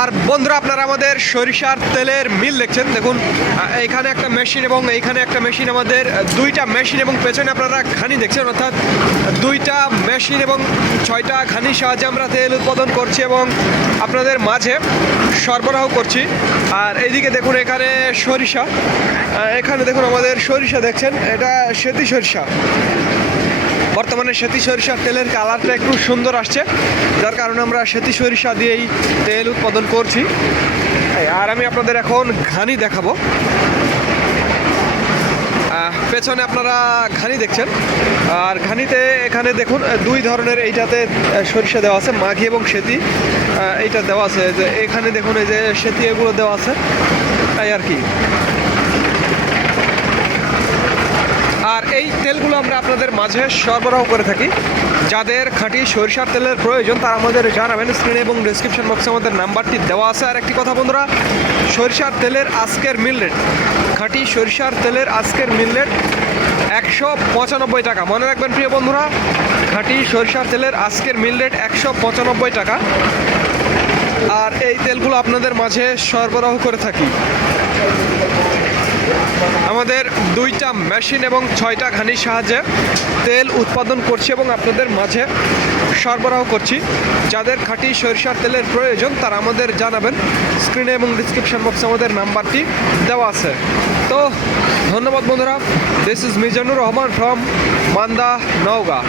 আর বন্ধুরা আপনারা আমাদের সরিষার তেলের মিল দেখছেন, দেখুন এখানে একটা মেশিন এবং এইখানে একটা মেশিন, আমাদের দুইটা মেশিন এবং পেছনে আপনারা ঘানি দেখছেন, অর্থাৎ দুইটা মেশিন এবং 6টা ঘানির সাহায্যে আমরা তেল উৎপাদন করছি এবং আপনাদের মাঝে সরবরাহ করছি। আর এইদিকে দেখুন এখানে সরিষা, এখানে দেখুন আমাদের সরিষা দেখছেন, এটা সেতি সরিষা। বর্তমানে সেতি সরিষার তেলের কালারটা একটু সুন্দর আসছে, যার কারণে আমরা সেতি সরিষা দিয়েই তেল উৎপাদন করছি। আর আমি আপনাদের এখন ঘানি দেখাবো। পেছনে আপনারা ঘানি দেখছেন, আর ঘানিতে এখানে দেখুন দুই ধরনের, এইটাতে সরিষা দেওয়া আছে মাঘি এবং সেতি, এইটা দেওয়া আছে, যে এখানে দেখুন এই যে সেতি এগুলো দেওয়া আছে, তাই আর কি। আর এই তেলগুলো আমরা আপনাদের মাঝে সরবরাহ করে থাকি। যাদের খাঁটি সরিষার তেলের প্রয়োজন তারা আমাদের জানাবেন, স্ক্রিনে এবং ডিসক্রিপশন বক্সে আমাদের নাম্বারটি দেওয়া আছে। আর একটি কথা বন্ধুরা, সরিষার তেলের আজকের মিল রেট, খাঁটি সরিষার তেলের আজকের মিল রেট 195 টাকা। মনে রাখবেন প্রিয় বন্ধুরা, খাঁটি সরিষার তেলের আজকের মিল রেট 195 টাকা। আর এই তেলগুলো আপনাদের মাঝে সরবরাহ করে থাকি। আমাদের দুইটা মেশিন এবং 6টা ঘানির সাহায্যে তেল উৎপাদন করছি এবং আপনাদের মাঝে সরবরাহ করছি। যাদের খাঁটি সরিষার তেলের প্রয়োজন তারা আমাদের জানাবেন, স্ক্রিনে এবং ডিসক্রিপশন বক্সে আমাদের নাম্বারটি দেওয়া আছে। তো ধন্যবাদ বন্ধুরা, this is Mizanur Rahman from Manda, Naogaon.